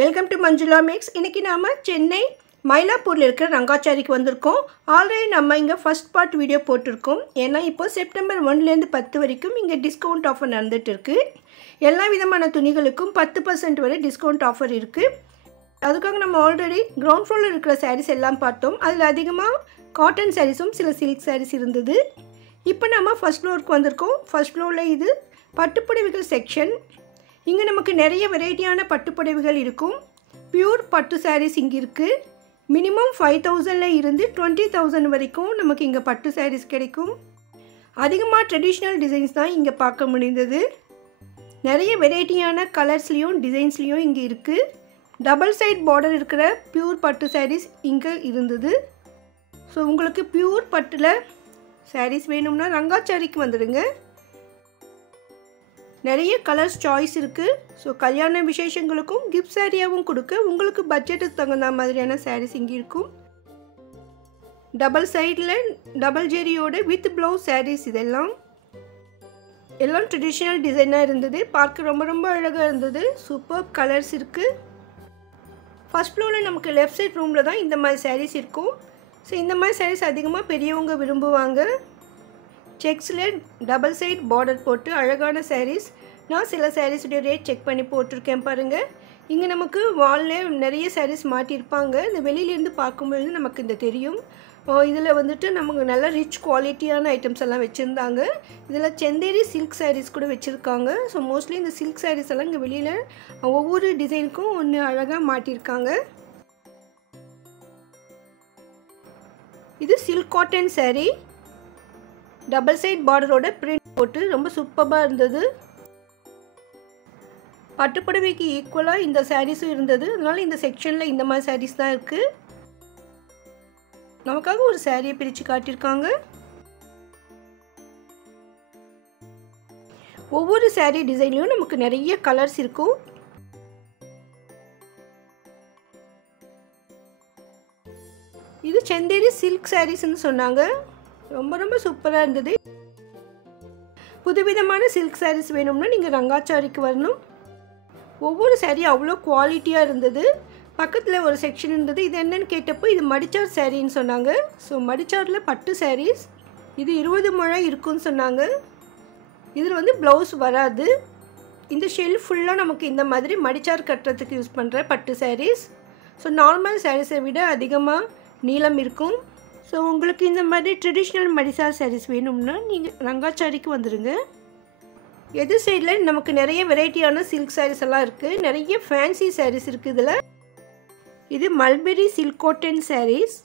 Welcome to Manjula maths. இன்றைக்கி நாம் சென்னை மயிலாப்பூரில் இருக்கிற ரங்காச்சாரிக்கு வந்திருக்கோம். ஆல்ரெடி நம்ம இங்கே ஃபஸ்ட் பார்ட் வீடியோ போட்டிருக்கோம். ஏன்னா இப்போ செப்டம்பர் 1லேருந்து 10 வரைக்கும் இங்கே டிஸ்கவுண்ட் ஆஃபர் நடந்துகிட்டு இருக்குது. எல்லா விதமான துணிகளுக்கும் 10% வரை டிஸ்கவுண்ட் ஆஃபர் இருக்குது. அதுக்காக நம்ம ஆல்ரெடி கிரவுண்ட் ஃப்ளோரில் இருக்கிற சாரீஸ் எல்லாம் பார்த்தோம். அதில் அதிகமாக காட்டன் சாரீஸும் சில சில்க் சாரீஸ் இருந்தது. இப்போ நம்ம ஃபஸ்ட் ஃப்ளோருக்கு வந்திருக்கோம். ஃபஸ்ட் ஃப்ளோரில் இது பட்டுப்புடவைகள் செக்ஷன். இங்கே நமக்கு நிறைய வெரைட்டியான பட்டுப்புடவைகள் இருக்கும். பியூர் பட்டு சாரீஸ் இங்கே இருக்குது. மினிமம் 5,000 இருந்து 20,000 வரைக்கும் நமக்கு இங்கே பட்டு சாரீஸ் கிடைக்கும். அதிகமாக ட்ரெடிஷ்னல் டிசைன்ஸ் தான் இங்கே பார்க்க முடிந்தது. நிறைய வெரைட்டியான கலர்ஸ்லேயும் டிசைன்ஸ்லேயும் இங்கே இருக்குது. டபுள் சைட் பார்டர் இருக்கிற பியூர் பட்டு சாரீஸ் இங்கே இருந்தது. ஸோ உங்களுக்கு பியூர் பட்டில் சாரீஸ் வேணும்னா ரங்காச்சாரிக்கு வந்துடுங்க. நிறைய கலர்ஸ் சாய்ஸ் இருக்குது. ஸோ கல்யாண விசேஷங்களுக்கும் கிஃப்ட் சாரியாகவும் கொடுக்க உங்களுக்கு பட்ஜெட்டுக்கு தகுந்த மாதிரியான சாரீஸ் இங்கே இருக்கும். டபுள் சைடில் டபுள் ஜெரியோட வித் ப்ளவுஸ் சாரீஸ் இதெல்லாம் எல்லாம் ட்ரெடிஷ்னல் டிசைனாக இருந்தது. பார்க்க ரொம்ப ரொம்ப அழகாக இருந்தது. சூப்பர் கலர்ஸ் இருக்குது. ஃபஸ்ட் ஃப்ளோரில் நமக்கு லெஃப்ட் சைட் ரூமில் தான் இந்த மாதிரி சாரீஸ் இருக்கும். ஸோ இந்த மாதிரி சாரீஸ் அதிகமாக பெரியவங்க விரும்புவாங்க. செக்ஸில் டபுள் சைட் பார்டர் போட்டு அழகான சாரீஸ். நான் சில சாரீஸுடைய ரேட் செக் பண்ணி போட்டிருக்கேன் பாருங்கள். இங்கே நமக்கு வாலில் நிறைய சாரீஸ் மாட்டியிருப்பாங்க. இந்த வெளியிலேருந்து பார்க்கும்பொழுது நமக்கு இந்த தெரியும். இதில் வந்துட்டு நமக்கு நல்ல ரிச் குவாலிட்டியான ஐட்டம்ஸ் எல்லாம் வச்சுருந்தாங்க. இதில் செந்தேரி சில்க் சாரீஸ் கூட வச்சுருக்காங்க. ஸோ மோஸ்ட்லி இந்த சில்க் சாரீஸ் எல்லாம் இங்கே வெளியில் ஒவ்வொரு டிசைனுக்கும் ஒன்று அழகாக மாட்டியிருக்காங்க. இது silk cotton saree. Double side பார்டரோட பிரிண்ட் போட்டு ரொம்ப சூப்பராக இருந்தது. பட்டுப்புடவைக்கு ஈக்குவலாக இந்த சாரீஸும் இருந்தது. அதனால் இந்த செக்ஷனில் இந்த மாதிரி சாரீஸ் தான் இருக்குது. நமக்காக ஒரு சாரியை பிரித்து காட்டியிருக்காங்க. ஒவ்வொரு சாரீ டிசைன்லையும் நமக்கு நிறைய கலர்ஸ் இருக்கும். இது செந்தேரி சில்க் சாரீஸ்ன்னு சொன்னாங்க. ரொம்ப ரொம்ப சூப்பராக இருந்தது. புதுவிதமான சில்க் சாரீஸ் வேணும்னா நீங்கள் ரங்காச்சாரிக்கு வரணும். ஒவ்வொரு சாரீ அவ்வளோ குவாலிட்டியாக இருந்தது. பக்கத்தில் ஒரு செக்ஷன் இருந்தது. இது என்னன்னு கேட்டப்போ இது மடிச்சார் சாரின்னு சொன்னாங்க. ஸோ மடிச்சாரில் பட்டு சாரீஸ் இது 20 முழம் இருக்குன்னு சொன்னாங்க. இதில் வந்து ப்ளவுஸ் வராது. இந்த ஷெல்ஃப் ஃபுல்லாக நமக்கு இந்த மாதிரி மடிச்சார் கட்டுறதுக்கு யூஸ் பண்ணுற பட்டு சாரீஸ். ஸோ நார்மல் சாரீஸை விட அதிகமாக நீளம் இருக்கும். ஸோ உங்களுக்கு இந்த மாதிரி ட்ரெடிஷ்னல் மடிசார் சாரீஸ் வேணும்னா நீங்கள் ரங்காச்சாரிக்கு வந்துடுங்க. எது சைடில் நமக்கு நிறைய வெரைட்டியான சில்க் சாரீஸ் எல்லாம் இருக்குது. நிறைய ஃபேன்சி சாரீஸ் இருக்குது. இதில் இது மல்பெரி சில்க் காட்டன் சாரீஸ்.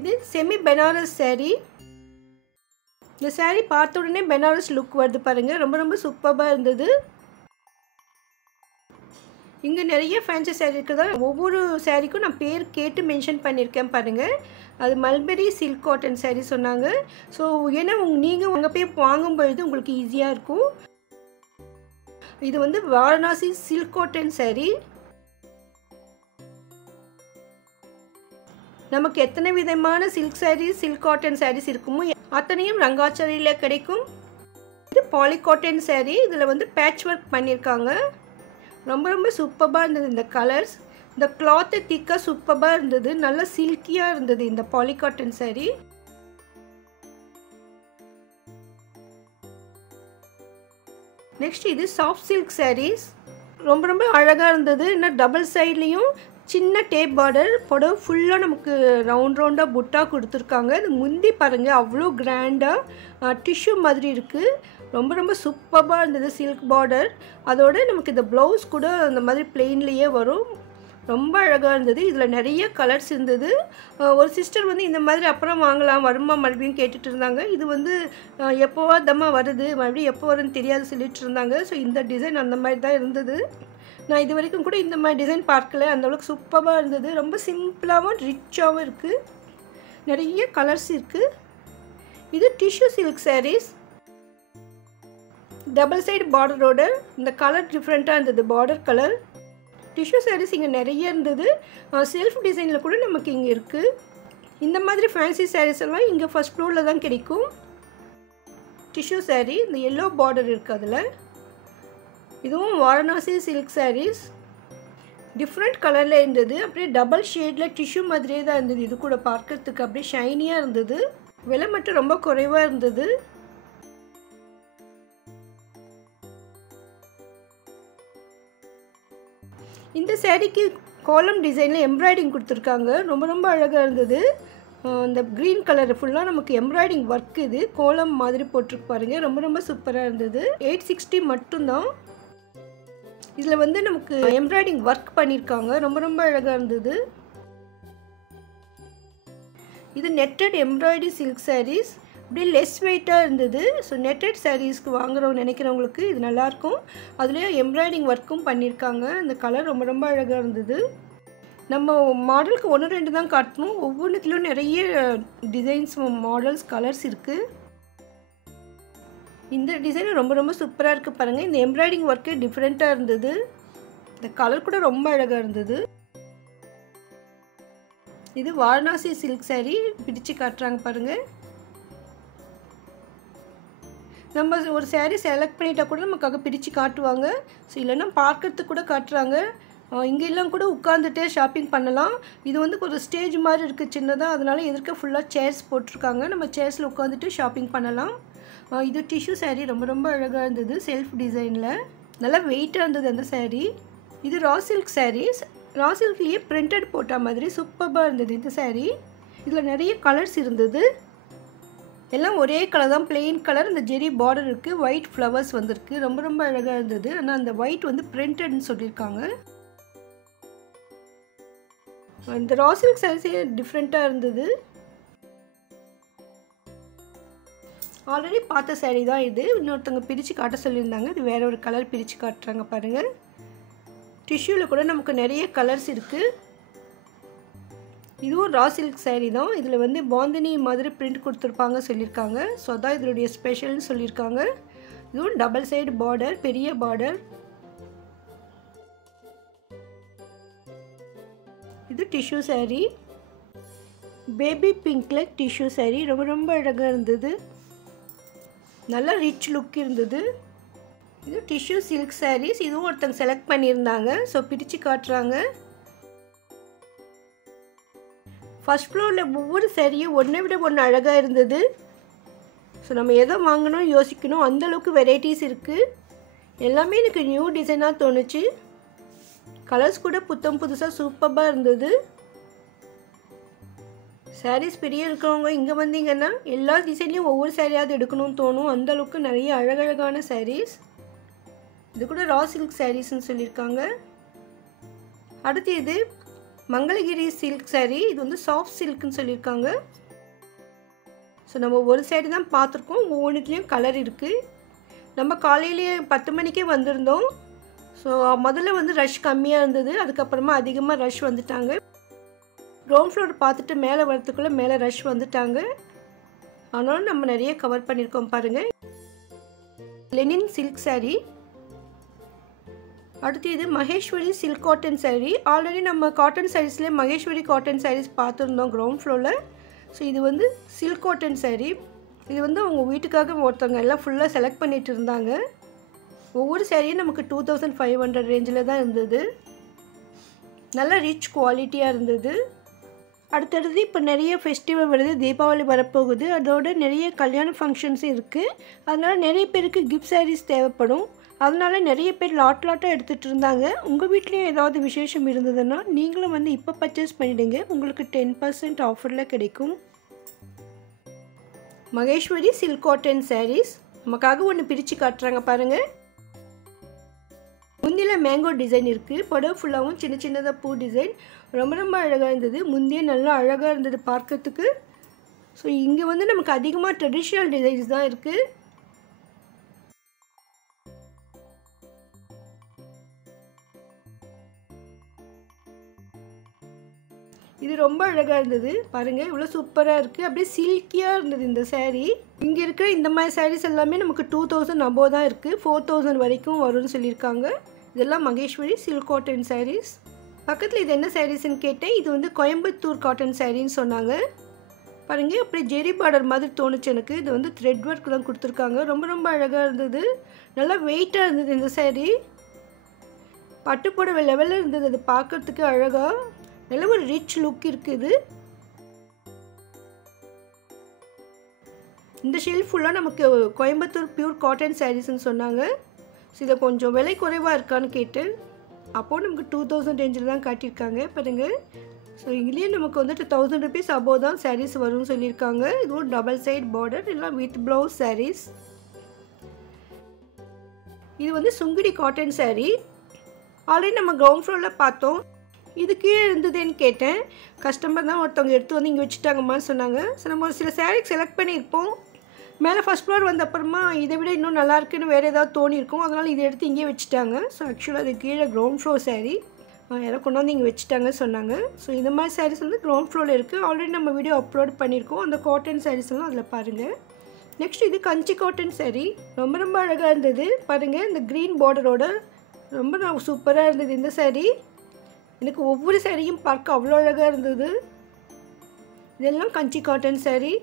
இது செமி பெனாரஸ் சாரீ. இந்த சாரீ பார்த்த உடனே பெனாரஸ் லுக் வருது பாருங்கள். ரொம்ப ரொம்ப சூப்பராக இருந்தது. இங்கே நிறைய ஃபேன்சி சாரீ இருக்குதா. ஒவ்வொரு சாரீக்கும் நான் பேர் கேட்டு மென்ஷன் பண்ணியிருக்கேன் பாருங்கள். அது மல்பெரி சில்க் காட்டன் சாரீ சொன்னாங்க. ஸோ ஏன்னா நீங்கள் அங்கே போய் வாங்கும்பொழுது உங்களுக்கு ஈஸியாக இருக்கும். இது வந்து வாரணாசி சில்க் காட்டன் சாரீ. நமக்கு எத்தனை விதமான silk saris silk cotton saris இருக்குமோ அத்தனையும் ரங்காச்சாரியில் கிடைக்கும். இது பாலி காட்டன் சாரீ. இதில் வந்து பேட்ச் ஒர்க் பண்ணியிருக்காங்க. ரொம்ப ரொம்ப சூப்பராக இருந்தது. இந்த கலர்ஸ் இந்த கிளாத்து திக்காக சூப்பராக இருந்தது. நல்லா சில்கியாக இருந்தது இந்த பாலி காட்டன் சாரீ. நெக்ஸ்ட் இது சாஃப்ட் சில்க் சாரீஸ். ரொம்ப ரொம்ப அழகாக இருந்தது. இன்னும் டபுள் சைட்லேயும் சின்ன டேப் பார்டர் புடவை ஃபுல்லாக நமக்கு ரவுண்டாக புட்டா கொடுத்துருக்காங்க. இது முந்தி பாருங்கள் அவ்வளோ கிராண்டாக டிஷ்யூ மாதிரி இருக்குது. ரொம்ப ரொம்ப சூப்பராக இருந்தது சில்க் பார்டர். அதோடு நமக்கு இந்த ப்ளவுஸ் கூட அந்த மாதிரி பிளெயின்லேயே வரும். ரொம்ப அழகாக இருந்தது. இதில் நிறைய கலர்ஸ் இருந்தது. ஒரு சிஸ்டர் வந்து இந்த மாதிரி அப்புறம் வாங்கலாம் வருமா மறுபடியும் கேட்டுட்டு இருந்தாங்க. இது வந்து எப்போவா தம்மா வருது மறுபடியும் எப்போ வரும்னு தெரியாது சொல்லிட்டு இருந்தாங்க. ஸோ இந்த டிசைன் அந்த மாதிரி தான் இருந்தது. நான் இது வரைக்கும் கூட இந்த மாதிரி டிசைன் பார்க்கல. அந்தளவுக்கு சூப்பராக இருந்தது. ரொம்ப சிம்பிளாகவும் ரிச்சாகவும் இருக்குது. நிறைய கலர்ஸ் இருக்குது. இது tissue silk sarees. Double side பார்டரோட இந்த கலர் டிஃப்ரெண்ட்டாக இருந்தது. பார்டர் கலர் டிஷ்யூ சாரீஸ் இங்கே நிறைய இருந்தது. செல்ஃப் டிசைனில் கூட நமக்கு இங்கே இருக்குது. இந்த மாதிரி ஃபேன்சி சாரீஸ் எல்லாம் இங்கே ஃபஸ்ட் ஃப்ளோரில் தான் கிடைக்கும். டிஷ்யூ saree, இந்த எல்லோ பார்டர் இருக்குது அதில். இதுவும் வாரணாசி சில்க் sarees. டிஃப்ரெண்ட் கலரில் இருந்தது. அப்படியே டபுள் ஷேடில் டிஷ்யூ மாதிரியே தான் இருந்தது. இது கூட பார்க்கறதுக்கு அப்படியே ஷைனியாக இருந்தது. விலை மட்டும் ரொம்ப குறைவாக இருந்தது. இந்த சாரீக்கு கோலம் டிசைனில் எம்ப்ராய்டிங் கொடுத்துருக்காங்க. ரொம்ப ரொம்ப அழகாக இருந்தது. இந்த க்ரீன் கலர் ஃபுல்லாக நமக்கு எம்ப்ராய்டிங் ஒர்க் இது கோலம் மாதிரி போட்டிருக்கு பாருங்கள். ரொம்ப ரொம்ப சூப்பராக இருந்தது. 860 மட்டும்தான். இதில் வந்து நமக்கு எம்ப்ராய்டிங் ஒர்க் பண்ணியிருக்காங்க. ரொம்ப ரொம்ப அழகாக இருந்தது. இது நெட்டட் எம்ப்ராய்டரி சில்க் sarees. அப்படியே லெஸ் வெயிட்டாக இருந்தது. ஸோ நெட்டட் சாரீஸ்க்கு வாங்குறவங்க நினைக்கிறவங்களுக்கு இது நல்லாயிருக்கும். அதுலேயே எம்ப்ராய்டிங் ஒர்க்கும் பண்ணியிருக்காங்க. இந்த கலர் ரொம்ப ரொம்ப அழகாக இருந்தது. நம்ம மாடலுக்கு 1-2 தான் காட்டணும். ஒவ்வொன்றுத்துலையும் நிறைய டிசைன்ஸ், மாடல்ஸ், கலர்ஸ் இருக்குது. இந்த டிசைன் ரொம்ப ரொம்ப சூப்பராக இருக்குது பாருங்கள். இந்த எம்ப்ராய்டிங் ஒர்க்கு டிஃப்ரெண்ட்டாக இருந்தது. இந்த கலர் கூட ரொம்ப அழகாக இருந்தது. இது வாரணாசி சில்க் saree. பிடிச்சு காட்டுறாங்க பாருங்கள். நம்ம ஒரு saree செலக்ட் பண்ணிட்டா கூட நமக்காக பிரித்து காட்டுவாங்க. ஸோ இல்லைன்னா பார்க்கறதுக்கு கூட காட்டுறாங்க. இங்கெல்லாம் கூட உட்காந்துட்டே ஷாப்பிங் பண்ணலாம். இது வந்து ஒரு ஸ்டேஜ் மாதிரி இருக்குது சின்னதாக. அதனால எதிர்க்க ஃபுல்லாக சேர்ஸ் போட்டிருக்காங்க. நம்ம சேர்ஸில் உட்காந்துட்டு ஷாப்பிங் பண்ணலாம். இது டிஷ்யூ saree. ரொம்ப ரொம்ப அழகாக இருந்தது. செல்ஃப் டிசைனில் நல்லா வெயிட்டாக இருந்தது அந்த saree. இது ரா சில்க் sarees. ரா சில்க்லேயே பிரிண்டட் போட்ட மாதிரி சூப்பராக இருந்தது இந்த saree. இதில் நிறைய கலர்ஸ் இருந்தது. எல்லாம் ஒரே கலர் தான், பிளெயின் கலர். இந்த ஜெரி பார்டர் இருக்குது, ஒயிட் ஃப்ளவர்ஸ் வந்திருக்கு. ரொம்ப ரொம்ப அழகாக இருந்தது. ஆனால் அந்த ஒயிட் வந்து பிரிண்டட்னு சொல்லியிருக்காங்க. இந்த ரா சில்க் sarees டிஃப்ரெண்ட்டாக இருந்தது. ஆல்ரெடி பார்த்த saree தான் இது. இன்னொருத்தவங்க பிரித்து காட்ட சொல்லியிருந்தாங்க. இது வேற ஒரு கலர் பிரித்து காட்டுறாங்க பாருங்கள். டிஷ்யூவில் கூட நமக்கு நிறைய கலர்ஸ் இருக்குது. இதுவும் ரா சில்க் saree தான். இதில் வந்து பாந்தினி மாதிரி பிரிண்ட் கொடுத்துருப்பாங்க சொல்லியிருக்காங்க. ஸோ அதான் இதனுடைய ஸ்பெஷல்னு சொல்லியிருக்காங்க. இதுவும் டபுள் சைடு பார்டர், பெரிய பார்டர். இது டிஷ்யூ saree. பேபி பிங்க்ல டிஷ்யூ saree. ரொம்ப ரொம்ப அழகாக இருந்தது. நல்லா ரிச் லுக் இருந்தது. இது டிஷ்யூ சில்க் sarees. இதுவும் ஒருத்தங்க செலக்ட் பண்ணியிருந்தாங்க. ஸோ பிரித்து காட்டுறாங்க. ஃபர்ஸ்ட் ஃப்ளோரில் ஒவ்வொரு சாரியும் ஒன்றை விட ஒன்று அழகாக இருந்தது. ஸோ நம்ம எதை வாங்கணும் யோசிக்கணும், அந்தளவுக்கு வெரைட்டிஸ் இருக்குது. எல்லாமே எனக்கு நியூ டிசைனாக தோணுச்சு. கலர்ஸ் கூட புத்தம் புதுசாக சூப்பராக இருந்தது. சாரீஸ் பிரிய இருக்கிறவங்க இங்கே வந்தீங்கன்னா எல்லா டிசைன்லேயும் ஒவ்வொரு சாரியாவது எடுக்கணும்னு தோணும். அந்தளவுக்கு நிறைய அழகழகான சாரீஸ். இது கூட ரா சில்க் சாரீஸ்ன்னு சொல்லியிருக்காங்க. அடுத்து இது மங்களகிரி சில்க் saree. இது வந்து சாஃப்ட் சில்க்னு சொல்லியிருக்காங்க. ஸோ நம்ம ஒரு saree தான் பார்த்துருக்கோம். ஒவ்வொன்றுத்துலேயும் கலர் இருக்குது. நம்ம காலையிலேயே 10 மணிக்கே வந்திருந்தோம். ஸோ முதல்ல வந்து ரஷ் கம்மியாக இருந்தது. அதுக்கப்புறமா அதிகமாக ரஷ் வந்துட்டாங்க. கிரவுண்ட் ஃப்ளோர் பார்த்துட்டு மேலே வரத்துக்குள்ளே மேலே ரஷ் வந்துட்டாங்க. ஆனாலும் நம்ம நிறைய கவர் பண்ணியிருக்கோம் பாருங்கள். Lenin silk saree. அடுத்து இது Maheswari silk cotton saree. Already நம்ம காட்டன் சாரீஸ்லேயே மகேஸ்வரி காட்டன் sarees பார்த்துருந்தோம் கிரவுண்ட் ஃப்ளோரில். ஸோ இது வந்து சில்க் காட்டன் saree. இது வந்து அவங்க வீட்டுக்காக ஒருத்தவங்க எல்லாம் ஃபுல்லாக செலக்ட் பண்ணிட்டு இருந்தாங்க. ஒவ்வொரு சாரியும் நமக்கு 2500 ரேஞ்சில் தான் இருந்தது. நல்ல ரிச் குவாலிட்டியாக இருந்தது. அடுத்தடுத்து இப்போ நிறைய ஃபெஸ்டிவல் வருது, தீபாவளி வரப்போகுது. அதோட நிறைய கல்யாண ஃபங்க்ஷன்ஸும் இருக்குது. அதனால் நிறைய பேருக்கு கிஃப்ட் sarees தேவைப்படும். அதனால் நிறைய பேர் லாட்டாக எடுத்துகிட்டு இருந்தாங்க. உங்கள் வீட்லேயும் ஏதாவது விசேஷம் இருந்ததுன்னா நீங்களும் வந்து இப்போ பர்ச்சேஸ் பண்ணிவிடுங்க. உங்களுக்கு 10% ஆஃபரில் கிடைக்கும். Maheswari silk cotton sarees. நமக்காக ஒன்று பிரித்து காட்டுறாங்க பாருங்கள். முந்தியில் மேங்கோ டிசைன் இருக்குது. புடவை ஃபுல்லாகவும் சின்ன சின்னதாக பூ டிசைன். ரொம்ப ரொம்ப அழகாக இருந்தது. முந்தியே நல்லா அழகாக இருந்தது பார்க்கறதுக்கு. ஸோ இங்கே வந்து நமக்கு அதிகமாக ட்ரெடிஷ்னல் டிசைன்ஸ் தான் இருக்குது. இது ரொம்ப அழகாக இருந்தது பாருங்கள். இவ்வளோ சூப்பராக இருக்குது. அப்படியே சில்கியாக இருந்தது இந்த saree. இங்கே இருக்கிற இந்த மாதிரி sarees எல்லாமே நமக்கு 2000 above தான் இருக்குது. 4000 வரைக்கும் வரும்னு சொல்லியிருக்காங்க. இதெல்லாம் மகேஸ்வரி சில்க் காட்டன் sarees. பக்கத்தில் இது என்ன சாரீஸ்ன்னு கேட்டேன். இது வந்து கோயம்புத்தூர் காட்டன் சாரின்னு சொன்னாங்க. பாருங்கள் அப்படியே ஜெரி பார்டர் மாதிரி தோணுச்சு எனக்கு. இது வந்து த்ரெட் ஒர்க் தான் கொடுத்துருக்காங்க. ரொம்ப ரொம்ப அழகாக இருந்தது. நல்லா வெயிட்டாக இருந்தது இந்த saree. பட்டு புடவை லெவலில் இருந்தது. அது பார்க்குறதுக்கு அழகாக நல்ல ஒரு ரிச் லுக் இருக்குது. இந்த ஷெல்ஃப் ஃபுல்லாக நமக்கு கோயம்புத்தூர் பியூர் காட்டன் சாரீஸ்ன்னு சொன்னாங்க. ஸோ இதை கொஞ்சம் விலை குறைவாக இருக்கான்னு கேட்டேன். அப்போது நமக்கு 2000 ரேஞ்சில் தான் காட்டியிருக்காங்க பாருங்கள். ஸோ இதுலேயே நமக்கு வந்துட்டு 1000 rupees அபோவ் தான் சாரீஸ் வரும்னு சொல்லியிருக்காங்க. இதுவும் டபுள் சைட் பார்டர் எல்லாம் வித் ப்ளவுஸ் சாரீஸ். இது வந்து சுங்குடி காட்டன் saree. ஆல்ரெடி நம்ம கிரவுண்ட் ஃப்ளோரில் பார்த்தோம். இது கீழே இருந்ததுன்னு கேட்டேன். கஸ்டமர் தான் ஒருத்தவங்க எடுத்து வந்து இங்கே வச்சுட்டாங்கம்மான்னு சொன்னாங்க. ஸோ நம்ம ஒரு சில சாரீ செலக்ட் பண்ணியிருப்போம். மேலே ஃபஸ்ட் ஃப்ளோர் வந்த அப்புறமா இதை விட இன்னும் நல்லாயிருக்குன்னு வேறு ஏதாவது தோணியிருக்கும். அதனால் இதை எடுத்து இங்கே வச்சுட்டாங்க. ஸோ ஆக்சுவலாக அது கீழே கிரவுண்ட் ஃப்ளோர் saree. யாரோ கொண்டு வந்து இங்கே வச்சுட்டாங்கன்னு சொன்னாங்க. ஸோ இந்த மாதிரி சாரீஸ் வந்து கிரவுண்ட் ஃப்ளோரில் இருக்குது. ஆல்ரெடி நம்ம வீடியோ அப்லோட் பண்ணியிருக்கோம். அந்த காட்டன் சாரீஸ்லாம் அதில் பாருங்கள். நெக்ஸ்ட் இது கஞ்சி காட்டன் saree. ரொம்ப ரொம்ப அழகாக இருந்தது பாருங்கள். இந்த க்ரீன் பார்டரோட ரொம்ப சூப்பராக இருந்தது இந்த saree. எனக்கு ஒவ்வொரு சாரியும் பார்க்க அவ்வளோ அழகாக இருந்தது. இதெல்லாம் கஞ்சி காட்டன் saree.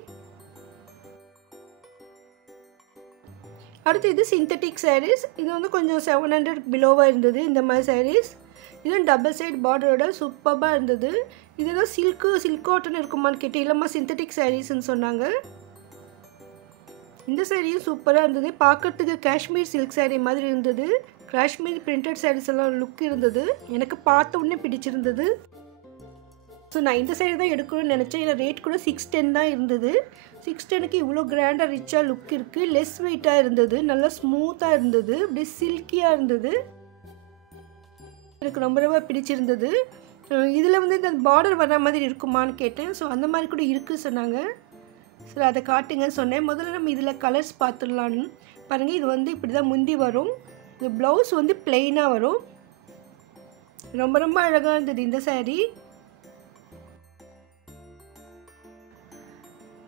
அடுத்து இது சிந்தட்டிக் sarees. இது வந்து கொஞ்சம் 700 பிலோவாக இருந்தது இந்த மாதிரி sarees. இதுவும் டபுள் சைட் பார்டரோட சூப்பராக இருந்தது. இதெல்லாம் சில்க் காட்டன் இருக்குமான்னு கேட்டு இல்லைம்மா சிந்தட்டிக் சாரீஸ்ன்னு சொன்னாங்க. இந்த சாரியும் சூப்பராக இருந்தது. பார்க்குறதுக்கு காஷ்மீர் சில்க் saree மாதிரி இருந்தது. காஷ்மீர் பிரிண்டட் சாரீஸ் எல்லாம் லுக் இருந்தது. எனக்கு பார்த்த உடனே பிடிச்சிருந்தது. ஸோ நான் இந்த saree தான் எடுக்கணும்னு நினச்சேன். ஏன்னா ரேட் கூட 610 தான் இருந்தது. 610க்கு இவ்வளோ கிராண்டாக ரிச்சாக லுக் இருக்குது. லெஸ் வெயிட்டாக இருந்தது. நல்லா ஸ்மூத்தாக இருந்தது. அப்படியே சில்கியாக இருந்தது. எனக்கு ரொம்ப ரொம்ப பிடிச்சிருந்தது. இதில் வந்து இந்த பார்டர் வர மாதிரி இருக்குமான்னு கேட்டேன். ஸோ அந்த மாதிரி கூட இருக்குன்னு சொன்னாங்க. ஸோ அதை காட்டுங்கன்னு சொன்னேன். முதல்ல நம்ம இதில் கலர்ஸ் பார்த்துடலான்னு பாருங்கள். இது வந்து இப்படி தான் முந்தி வரும். இது ப்ளவுஸ் வந்து பிளெயினாக வரும். ரொம்ப ரொம்ப அழகாக இருந்தது இந்த saree.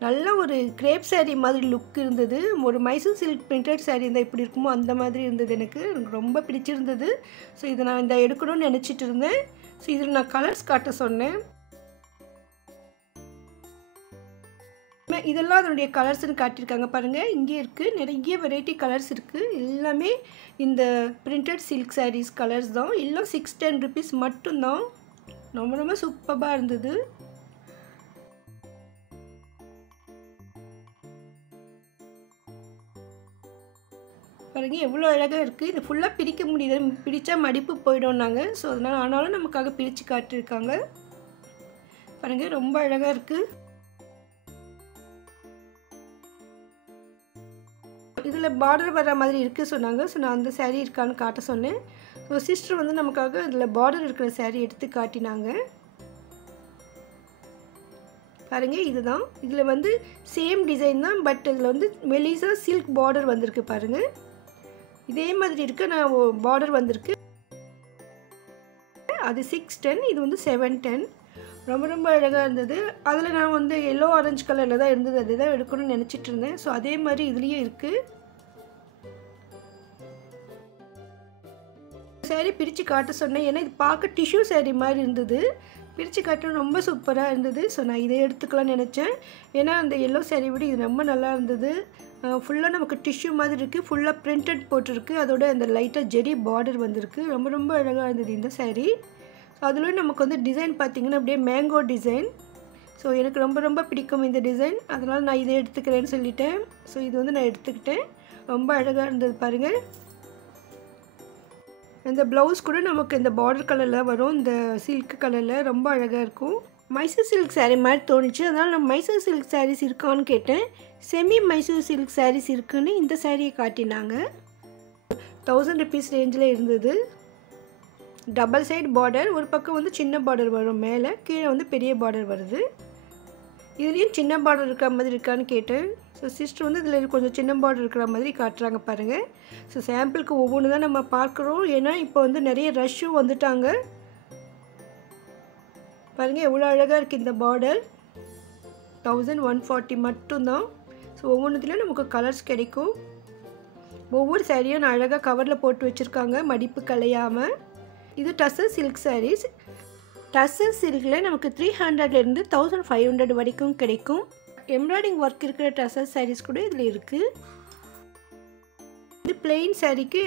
நல்ல ஒரு கிரேப் saree மாதிரி லுக் இருந்தது. ஒரு மைசூர் சில்க் பிரிண்டட் saree இருந்தால் எப்படி இருக்குமோ அந்த மாதிரி இருந்தது. எனக்கு ரொம்ப பிடிச்சிருந்தது. ஸோ இதை நான் இந்த எடுக்கணும்னு நினச்சிட்டு இருந்தேன். ஸோ இதில் நான் கலர்ஸ் காட்ட சொன்னேன். இதெல்லாம் அதனுடைய கலர்ஸ்ன்னு காட்டியிருக்காங்க பாருங்கள். இங்கே இருக்குது நிறைய வெரைட்டி கலர்ஸ் இருக்குது. எல்லாமே இந்த பிரிண்டட் சில்க் sarees கலர்ஸ் தான். எல்லாம் 610 rupees மட்டும்தான். ரொம்ப ரொம்ப சூப்பராக இருந்தது. பாருங்கள் எவ்வளோ அழகாக இருக்குது. இது ஃபுல்லாக பிரிக்க முடியல. பிரித்தா மடிப்பு போயிடும்னாங்க. ஸோ அதனால் ஆனாலும் நமக்காக பிரித்து காட்டியிருக்காங்க. பாருங்கள் ரொம்ப அழகாக இருக்குது. இதில் பார்டர் வர மாதிரி இருக்குது சொன்னாங்க. ஸோ நான் அந்த saree இருக்கான்னு காட்ட சொன்னேன். ஸோ சிஸ்டர் வந்து நமக்காக இதில் பார்டர் இருக்கிற saree எடுத்து காட்டினாங்க. பாருங்கள் இதுதான். இதில் வந்து சேம் டிசைன் தான். பட் இதில் வந்து மெலிசா சில்க் பார்டர் வந்திருக்கு பாருங்கள். இதே மாதிரி இருக்குது. நான் பார்டர் வந்திருக்கு. அது 610. இது வந்து 710. ரொம்ப ரொம்ப அழகாக இருந்தது. அதில் நான் வந்து எல்லோ ஆரஞ்சு கலரில் தான் இருந்தது. அதுதான் எடுக்கணும்னு நினச்சிட்டு இருந்தேன். ஸோ அதே மாதிரி இதுலேயும் இருக்குது. saree பிரித்து காட்ட சொன்னேன். ஏன்னா இது பார்க்க டிஷ்யூ saree மாதிரி இருந்தது. பிரித்து காட்ட ரொம்ப சூப்பராக இருந்தது. ஸோ நான் இதை எடுத்துக்கலாம்னு நினச்சேன். ஏன்னா அந்த எல்லோ saree விட இது ரொம்ப நல்லா இருந்தது. ஃபுல்லாக நமக்கு டிஷ்யூ மாதிரி இருக்குது. ஃபுல்லாக பிரிண்டட் போட்டிருக்கு. அதோட அந்த லைட்டாக ஜெரி பார்டர் வந்திருக்கு. ரொம்ப ரொம்ப அழகாக இருந்தது இந்த saree. ஸோ அதுலேயும் நமக்கு வந்து டிசைன் பார்த்திங்கன்னா அப்படியே மேங்கோ டிசைன். ஸோ எனக்கு ரொம்ப ரொம்ப பிடிக்கும் இந்த டிசைன். அதனால் நான் இதை எடுத்துக்கிறேன்னு சொல்லிட்டேன். ஸோ இது வந்து நான் எடுத்துக்கிட்டேன். ரொம்ப அழகாக இருந்தது பாருங்கள். இந்த ப்ளவுஸ் கூட நமக்கு இந்த பார்டர் கலரில் வரும். இந்த சில்க் கலரில் ரொம்ப அழகாக இருக்கும். மைசூர் சில்க் saree மாதிரி தோணுச்சு. அதனால் நான் மைசூர் சில்க் sarees இருக்கான்னு கேட்டேன். செமி மைசூர் சில்க் sarees இருக்குன்னு இந்த சாரியை காட்டினாங்க. 1000 rupees ரேஞ்சில் இருந்தது. Double side border. ஒரு பக்கம் வந்து சின்ன பார்டர் வரும். மேலே கீழே வந்து பெரிய பார்டர் வருது. இதுலேயும் சின்ன பார்டர் இருக்கிற மாதிரி இருக்கான்னு கேட்டேன். ஸோ சிஸ்டர் வந்து இதில் கொஞ்சம் சின்ன பார்டர் இருக்கிற மாதிரி காட்டுறாங்க பாருங்கள். ஸோ சாம்பிளுக்கு ஒவ்வொன்று தான் நம்ம பார்க்குறோம். ஏன்னா இப்போ வந்து நிறைய ரஷ்ஷும் வந்துட்டாங்க. பாருங்கள் எவ்வளோ அழகாக இருக்குது இந்த பார்டர். 1140 மட்டும்தான். ஸோ ஒவ்வொன்றுத்துலேயும் நமக்கு கலர்ஸ் கிடைக்கும். ஒவ்வொரு சாரியும் நான் அழகாக கவரில் போட்டு வச்சுருக்காங்க மடிப்பு கலையாமல். இது டசர் சில்க் sarees. டசர் சில்கில் நமக்கு 300லேருந்து 1500 வரைக்கும் கிடைக்கும். எம்ப்ராய்டிங் ஒர்க் இருக்கிற டசர் சாரீஸ் கூட இதில் இருக்குது. இது பிளெயின் சாரீக்கு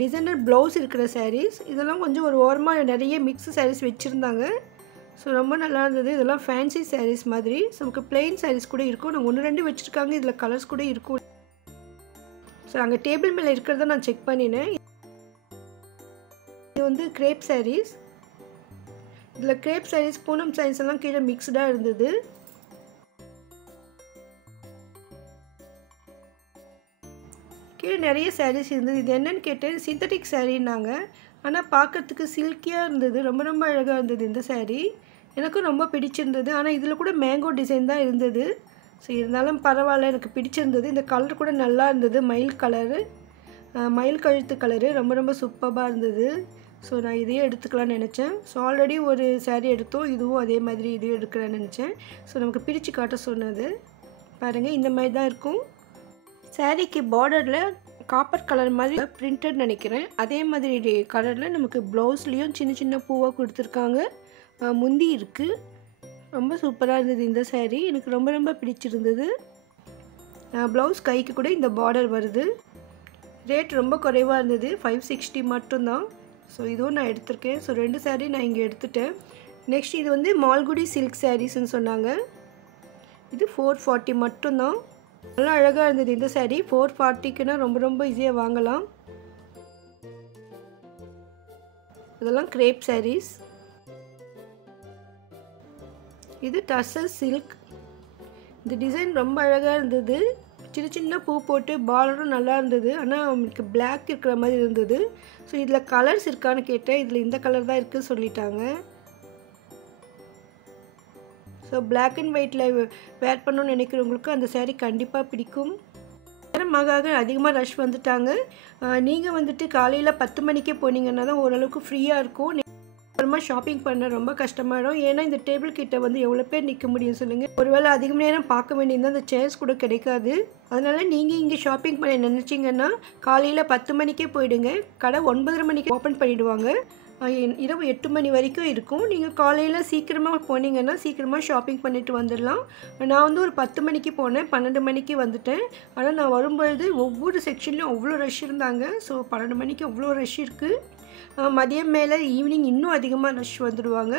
டிசைனர் ப்ளவுஸ் இருக்கிற சாரீஸ். இதெல்லாம் கொஞ்சம் ஒரு ஓரமாக நிறைய மிக்ஸ் சாரீஸ் வச்சுருந்தாங்க. ஸோ ரொம்ப நல்லா இருந்தது. இதெல்லாம் ஃபேன்சி சாரீஸ் மாதிரி. ஸோ நமக்கு பிளெயின் சாரீஸ் கூட இருக்கும். நான் 1-2 வச்சுருக்காங்க. இதில் கலர்ஸ் கூட இருக்கும். ஸோ அங்கே டேபிள் மேலே இருக்கிறத நான் செக் பண்ணினேன். இது வந்து கிரேப் சாரீஸ். இதில் கிரேப் சாரீஸ், பூனம் சாரீஸ் எல்லாம் கீழே மிக்ஸ்டாக இருந்தது. கீழே நிறைய சாரீஸ் இருந்தது. இது என்னன்னு கேட்டேன். சிந்தட்டிக் சாரீன்னாங்க. ஆனால் பார்க்குறதுக்கு சில்கியாக இருந்தது. ரொம்ப ரொம்ப அழகாக இருந்தது இந்த சாரீ. எனக்கும் ரொம்ப பிடிச்சிருந்தது. ஆனால் இதில் கூட மேங்கோ டிசைன் தான் இருந்தது. ஸோ இருந்தாலும் பரவாயில்ல, எனக்கு பிடிச்சிருந்தது. இந்த கலர் கூட நல்லா இருந்தது. மயில் கலரு, மயில் கழுத்து கலரு ரொம்ப ரொம்ப சூப்பராக இருந்தது. ஸோ நான் இதையே எடுத்துக்கலான்னு நினச்சேன். ஸோ ஆல்ரெடி ஒரு சாரீ எடுத்தோம். இதுவும் அதே மாதிரி இதையும் எடுக்கலான்னு நினச்சேன். ஸோ நமக்கு பிரித்து காட்ட சொன்னது பாருங்கள். இந்த மாதிரி தான் இருக்கும். சாரீக்கு பார்டரில் காப்பர் கலர் மாதிரி பிரிண்டட் நினைக்கிறேன். அதே மாதிரி கலரில் நமக்கு ப்ளவுஸ்லேயும் சின்ன சின்ன பூவாக கொடுத்துருக்காங்க. முந்தி இருக்குது. ரொம்ப சூப்பராக இருந்தது இந்த சாரீ. எனக்கு ரொம்ப ரொம்ப பிடிச்சிருந்தது. ப்ளவுஸ் கைக்கு கூட இந்த பார்டர் வருது. ரேட் ரொம்ப குறைவாக இருந்தது. 560 மட்டும்தான். ஸோ இதுவும் நான் எடுத்திருக்கேன். ஸோ 2 சாரீ நான் இங்கே எடுத்துட்டேன். நெக்ஸ்ட் இது வந்து மால்குடி சில்க் சாரீஸ்ன்னு சொன்னாங்க. இது 440 மட்டும்தான். நல்லா அழகாக இருந்தது இந்த சாரீ. 440க்குன்னா ரொம்ப ரொம்ப ஈஸியாக வாங்கலாம். இதெல்லாம் கிரேப் சாரீஸ். இது டசர் சில்க். இந்த டிசைன் ரொம்ப அழகாக இருந்தது. சின்ன சின்ன பூ போட்டு பார்டரும் நல்லா இருந்தது. ஆனால் அவங்களுக்கு பிளாக் இருக்கிற மாதிரி இருந்தது. ஸோ இதில் கலர்ஸ் இருக்கான்னு கேட்டேன். இதில் இந்த கலர் தான் இருக்குதுன்னு சொல்லிட்டாங்க. ஸோ பிளாக் அண்ட் ஒயிட்டில் வேர் பண்ணணும்னு நினைக்கிறவங்களுக்கு அந்த சாரீ கண்டிப்பாக பிடிக்கும். நேரமாக அதிகமாக ரஷ் வந்துட்டாங்க. நீங்கள் வந்துட்டு காலையில் 10 மணிக்கே போனீங்கன்னா தான் ஓரளவுக்கு ஃப்ரீயாக இருக்கும். அப்புறமா ஷாப்பிங் பண்ண ரொம்ப கஷ்டமாயிடும். ஏன்னா இந்த டேபிள் கிட்ட வந்து எவ்வளோ பேர் நிற்க முடியும் சொல்லுங்கள். ஒருவேளை அதிக நேரம் பார்க்க வேண்டியது அந்த சேர்ஸ் கூட கிடைக்காது. அதனால் நீங்கள் இங்கே ஷாப்பிங் பண்ண நினச்சிங்கன்னா காலையில் 10 மணிக்கே போயிடுங்க. கடை 9:30 மணிக்கு ஓப்பன் பண்ணிவிடுவாங்க. இரவு 8 மணி வரைக்கும் இருக்கும். நீங்கள் காலையில் சீக்கிரமாக போனீங்கன்னா சீக்கிரமாக ஷாப்பிங் பண்ணிவிட்டு வந்துடலாம். நான் வந்து ஒரு 10 மணிக்கு போனேன். 12 மணிக்கு வந்துட்டேன். ஆனால் நான் வரும்பொழுது ஒவ்வொரு செக்ஷன்லையும் அவ்வளோ ரஷ் இருந்தாங்க. ஸோ 12 மணிக்கு அவ்வளோ ரஷ் இருக்குது. மதியம் மேலே ஈவினிங் இன்னும் அதிகமாக ரஷ் வந்துடுவாங்க.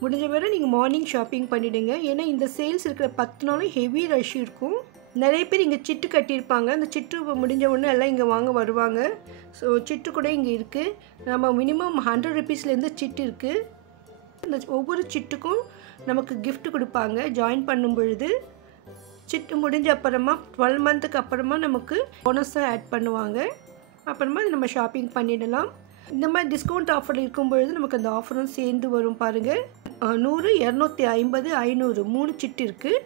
முடிஞ்ச வரை நீங்கள் மார்னிங் ஷாப்பிங் பண்ணிவிடுங்க. ஏன்னா இந்த சேல்ஸ் இருக்கிற 10 நாளும் ஹெவி ரஷ் இருக்கும். நிறைய பேர் இங்கே சிட்டு கட்டியிருப்பாங்க. அந்த சிட்டு முடிஞ்ச உடனே எல்லாம் இங்கே வாங்க வருவாங்க. ஸோ சிட்டு கூட இங்கே இருக்குது. நம்ம மினிமம் 100 ருபீஸ்லேருந்து சிட்டு இருக்குது. இந்த ஒவ்வொரு சிட்டுக்கும் நமக்கு கிஃப்ட் கொடுப்பாங்க ஜாயின் பண்ணும் பொழுது. சிட்டு முடிஞ்ச அப்புறமா 12 மந்த்துக்கு அப்புறமா நமக்கு போனஸாக ஆட் பண்ணுவாங்க. அப்புறமா நம்ம ஷாப்பிங் பண்ணிடலாம். இந்த மாதிரி டிஸ்கவுண்ட் ஆஃபர் இருக்கும் பொழுது நமக்கு அந்த ஆஃபரும் சேர்ந்து வரும் பாருங்கள். 100, 250, 500 3 சிட்டு இருக்குது.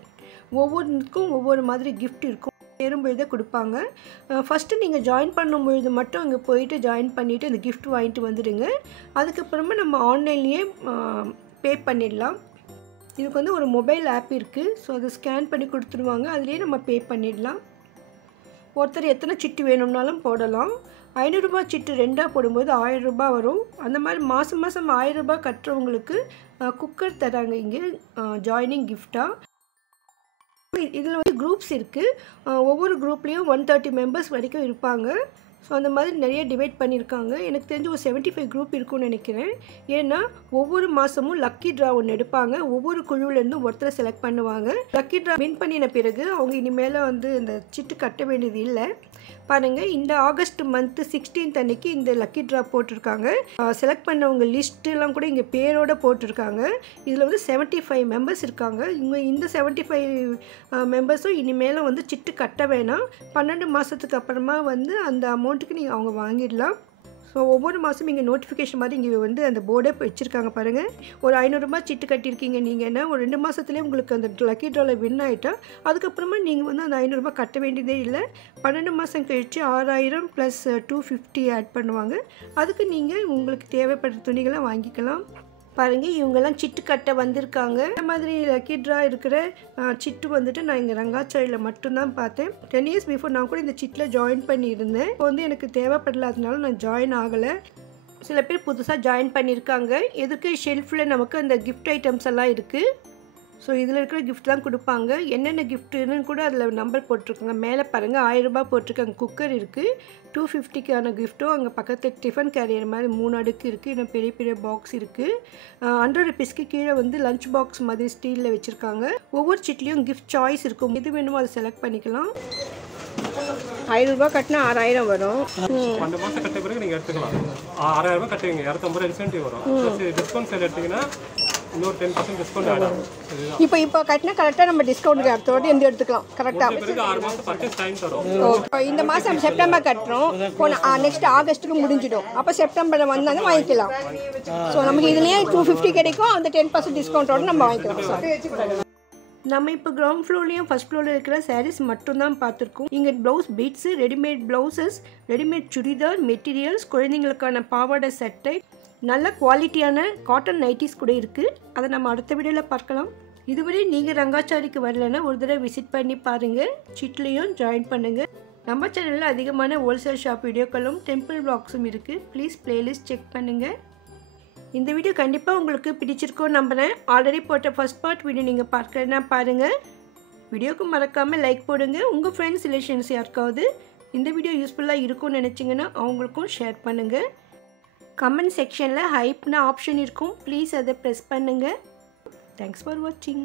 ஒவ்வொன்றுக்கும் ஒவ்வொரு மாதிரி கிஃப்ட் இருக்கும். சேரும்பொழுதே கொடுப்பாங்க. ஃபஸ்ட்டு நீங்கள் ஜாயின் பண்ணும் பொழுது மட்டும் அங்கே போயிட்டு ஜாயின் பண்ணிவிட்டு அந்த கிஃப்ட் வாங்கிட்டு வந்துடுங்க. அதுக்கப்புறமா நம்ம ஆன்லைன்லேயே பே பண்ணிடலாம். இதுக்கு வந்து ஒரு மொபைல் ஆப் இருக்குது. ஸோ அதை ஸ்கேன் பண்ணி கொடுத்துருவாங்க. அதுலேயே நம்ம பே பண்ணிடலாம். ஒருத்தர் எத்தனை சிட்டு வேணும்னாலும் போடலாம். 500 ரூபாய் சிட்டு 2ஆக போடும்போது 1000 ரூபாய் வரும். அந்த மாதிரி மாதம் 1000 ரூபாய் கட்டுறவங்களுக்கு குக்கர் தராங்க இங்கே ஜாயினிங் கிஃப்டாக. இதில் வந்து குரூப்ஸ் இருக்குது. ஒவ்வொரு குரூப்லேயும் 130 மெம்பர்ஸ் வரைக்கும் இருப்பாங்க. ஸோ அந்த மாதிரி நிறைய டிவைட் பண்ணியிருக்காங்க. எனக்கு தெரிஞ்சு ஒரு 75 குரூப் இருக்கும்னு நினைக்கிறேன். ஏன்னா ஒவ்வொரு மாதமும் லக்கி ட்ரா ஒன்று எடுப்பாங்க. ஒவ்வொரு குழுவிலேருந்து ஒருத்தரை செலக்ட் பண்ணுவாங்க. லக்கி ட்ரா வின் பண்ணின பிறகு அவங்க இனிமேல் வந்து இந்த சிட்டு கட்ட வேண்டியது இல்லை. பாருங்கள், இந்த ஆகஸ்ட் மந்த்து 16th அன்னைக்கு இந்த லக்கி ட்ரா போட்டிருக்காங்க. செலக்ட் பண்ணவங்க லிஸ்ட்டுலாம் கூட இங்கே பேரோடு போட்டிருக்காங்க. இதில் வந்து 75 மெம்பர்ஸ் இருக்காங்க. இந்த 75 மெம்பர்ஸும் இனிமேலும் வந்து சிட்டு கட்ட வேணாம். 12 மாதத்துக்கு அப்புறமா வந்து அந்த அமௌண்ட்டுக்கு நீங்கள் அவங்க வாங்கிடலாம். ஸோ ஒவ்வொரு மாதமும் இங்கே நோட்டிஃபிகேஷன் மாதிரி இங்கே வந்து அந்த போர்டே வச்சுருக்காங்க பாருங்கள். ஒரு 500 ரூபாய் சிட்டு கட்டியிருக்கீங்க நீங்கன்னா ஒரு 2 மாதத்துலேயே உங்களுக்கு அந்த லக்கி ட்ராவில் வின் ஆகிட்டா அதுக்கப்புறமா நீங்கள் வந்து அந்த 500 ரூபாய் கட்ட வேண்டியதே இல்லை. 12 மாதம் கழித்து 6000 ப்ளஸ் 250 ஆட் பண்ணுவாங்க. அதுக்கு நீங்கள் உங்களுக்கு தேவைப்படுற துணிகளை வாங்கிக்கலாம். பாருங்கள், இவங்கெல்லாம் சிட்டு கட்ட வந்திருக்காங்க. இந்த மாதிரி லக்கி ட்ரா இருக்கிற சிட்டு வந்துட்டு நான் இங்கே ரங்காச்சாரியில் மட்டும்தான் பார்த்தேன். 10 இயர்ஸ் பிஃபோர் நான் கூட இந்த சிட்டில் ஜாயின் பண்ணியிருந்தேன். இப்போ வந்து எனக்கு தேவைப்படலாதனால நான் ஜாயின் ஆகலை. சில பேர் புதுசாக ஜாயின் பண்ணியிருக்காங்க. எதுக்கு ஷெல்ஃபில் நமக்கு அந்த கிஃப்ட் ஐட்டம்ஸ் எல்லாம் இருக்குது. ஸோ இதில் இருக்கிற கிஃப்ட் தான் கொடுப்பாங்க. என்னென்ன கிஃப்ட்டுன்னு கூட அதில் நம்பர் போட்டிருக்காங்க. மேலே பாருங்கள் 1000 ரூபாய் போட்டிருக்காங்க. குக்கர் இருக்குது. 250க்கான கிஃப்ட்டும் அங்கே பக்கத்தில் டிஃபன் கேரியர் மாதிரி 3 அடுக்கு இருக்குது. இன்னும் பெரிய பெரிய பாக்ஸ் இருக்குது. 100 ருபீஸ்க்கு கீழே வந்து லஞ்ச் பாக்ஸ் மாதிரி ஸ்டீலில் வச்சுருக்காங்க. ஒவ்வொரு சீட்லேயும் கிஃப்ட் சாய்ஸ் இருக்கும். எது வேணுமோ அதை செலக்ட் பண்ணிக்கலாம். 1000 ரூபாய் கட்டினா 6000 வரும். 2 மாதம் கட்ட பிறகு நீங்கள் எடுத்துக்கலாம். 6000 ரூபாய் கட்டுவீங்க, 250 இன்சென்டிவ் வரும். டிஸ்கவுண்ட் சேல் எடுத்தீங்கன்னா இன்னொரு 10% டிஸ்கவுண்ட் ஆகும். இப்போ கட்டினா கரெக்டாக நம்ம டிஸ்கவுண்ட் அடுத்த வாட்டி எந்த எடுத்துக்கலாம் கரெக்டாக. பிறகு 6 மாதம் பர்ச்சேஸ் டைம் தரும். ஓகே, இந்த மாதம் செப்டம்பர் கட்டுறோம். நெக்ஸ்ட் ஆகஸ்ட்டுக்கு முடிஞ்சிடும். அப்போ செப்டம்பரில் வந்தாலும் வாங்கிக்கலாம். ஸோ நமக்கு இதுலேயே 250 கிடைக்கும். அந்த 10% டிஸ்கவுண்ட்டோடு நம்ம வாங்கிக்கலாம். நம்ம இப்போ கிரவுண்ட் ஃப்ளோர்லேயும் ஃபஸ்ட் ஃப்ளோரில் இருக்கிற சாரீஸ் மட்டும்தான் பார்த்துருக்கோம். இங்கே blouse beads, readymade blouses, readymade churidar materials, குழந்தைங்களுக்கான பாவாடை சட்டை, நல்ல குவாலிட்டியான காட்டன் நைட்டிஸ் கூட இருக்குது. அதை நம்ம அடுத்த வீடியோவில் பார்க்கலாம். இதுவரை நீங்கள் ரங்காச்சாரிக்கு வரலைன்னா ஒரு தடவை விசிட் பண்ணி பாருங்கள். சீட்லேயும் ஜாயின் பண்ணுங்கள். நம்ம சேனலில் அதிகமான ஹோல்சேல் ஷாப் வீடியோக்களும் டெம்பிள் வ்ளாக்ஸும் இருக்குது. ப்ளீஸ் ப்ளேலிஸ்ட் செக் பண்ணுங்கள். இந்த வீடியோ கண்டிப்பாக உங்களுக்கு பிடிச்சிருக்கோன்னு நம்புகிறேன். ஆல்ரெடி போட்ட ஃபஸ்ட் பார்ட் வீடியோ நீங்கள் பார்க்கலன்னா பாருங்கள். வீடியோக்கு மறக்காமல் லைக் போடுங்க. உங்கள் ஃப்ரெண்ட்ஸ் ரிலேஷன்ஸ் யாருக்காவது இந்த வீடியோ யூஸ்ஃபுல்லாக இருக்கும்னு நினச்சிங்கன்னா அவங்களுக்கும் ஷேர் பண்ணுங்கள். கமெண்ட் செக்ஷனில் ஹைப்னா ஆப்ஷன் இருக்கும். ப்ளீஸ் அதை ப்ரெஸ் பண்ணுங்கள். தேங்க்ஸ் ஃபார் வாட்சிங்.